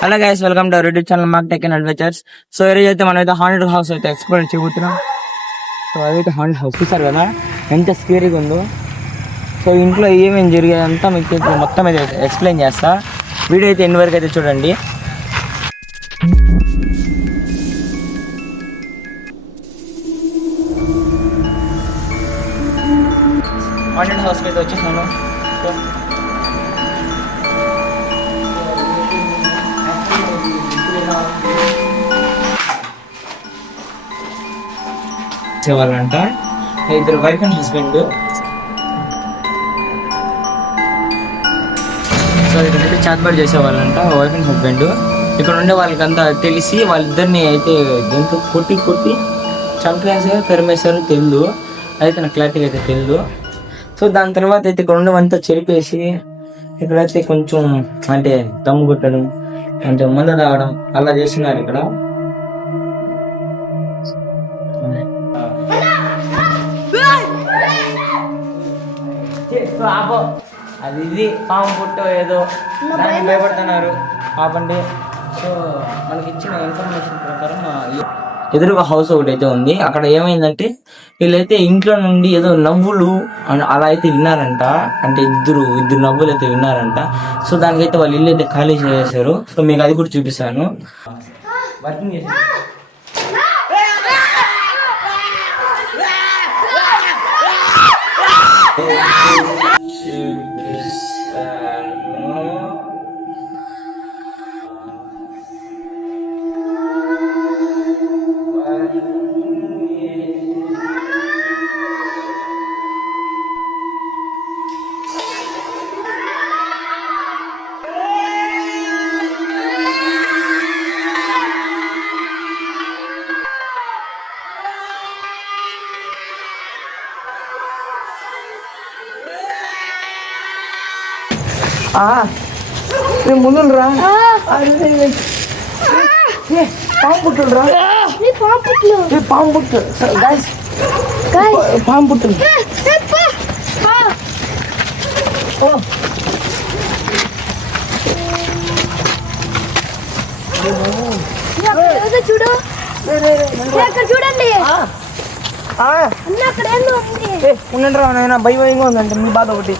Hello guys, welcome to our YouTube channel mark tech and adventures. So ఈరోజు అయితే మనం అయితే హాంటెడ్ హౌస్ అయితే ఎక్స్ప్లోర్ చేయబోతున్నాం. సో అదైతే హాంటెడ్ హౌస్ చూసారు కదా ఎంత స్కేరీగా ఉందో. సో ఇంట్లో ఏమేమి జరిగేదంతా మీకు ఇప్పుడు మొత్తం అయితే ఎక్స్ప్లెయిన్ చేస్తా. వీడియో అయితే ఎన్ని వరకు అయితే చూడండి. హాంటెడ్ హౌస్కి అయితే వచ్చేసాను. సో వాళ్ళంట ఇద్దరు వైఫ్ అండ్ హస్బెండ్. సో ఇక్కడైతే చాట్బాట్ చేసేవాళ్ళంట వైఫ్ అండ్ హస్బెండ్. ఇక్కడ ఉండే వాళ్ళకంతా తెలిసి వాళ్ళిద్దరిని అయితే దీంతో కొట్టి చంపేసారు, తరిమేశారు తెలియదు. అయితే నాకు క్లారిటీగా అయితే తెలియదు. సో దాని తర్వాత అయితే ఇక్కడ ఉండేవంతా చెరిపేసి ఇక్కడైతే కొంచెం అంటే దమ్ము కొట్టడం అంటే మంద తాగడం అలా చేస్తున్నారు ఇక్కడ. అది ఇది పాము పుట్ట ఏదో దాన్ని భయపడుతున్నారు ఆపండి. సో మనకి ఇచ్చిన ఇన్ఫర్మేషన్ ప్రకారం ఎదురుగా హౌస్ ఒకటి అయితే ఉంది. అక్కడ ఏమైందంటే వీళ్ళైతే ఇంట్లో నుండి ఏదో నవ్వులు అలా అయితే విన్నారంట. అంటే ఇద్దరు నవ్వులు అయితే విన్నారంట. సో దానికైతే వాళ్ళు ఇల్లు అయితే ఖాళీ చేసేసారు. సో మీకు అది కూడా చూపిస్తాను. వర్కింగ్ చేసి ముందు రా పాము పుట్టులు రా పాము పుట్టు పాము పుట్టులు చూడు చూడండి ఉండండి రా నాయన, భయంగా ఉందంటే మీ బాధ ఒకటి.